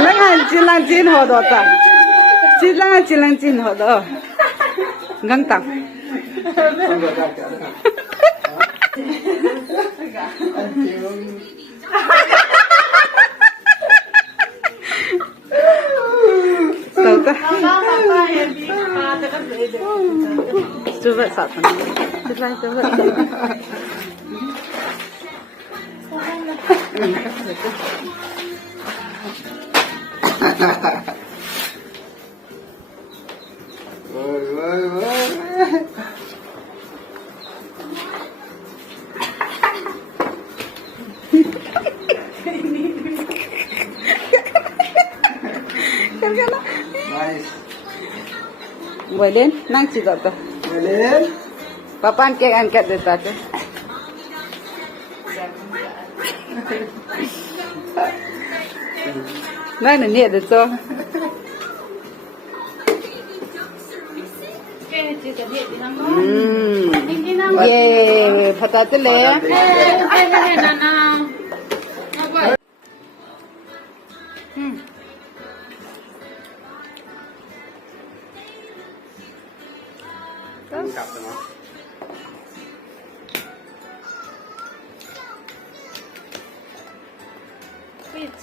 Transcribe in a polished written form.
那个尽量进好多的，尽量进好多，刚当。走的。coba satu. Coba. Nice. Boleh, nang cita tu. Boleh. Papa angkat dekat tu. Mana ni ada tu? Ye, patate le. Cặp được không? Sweet.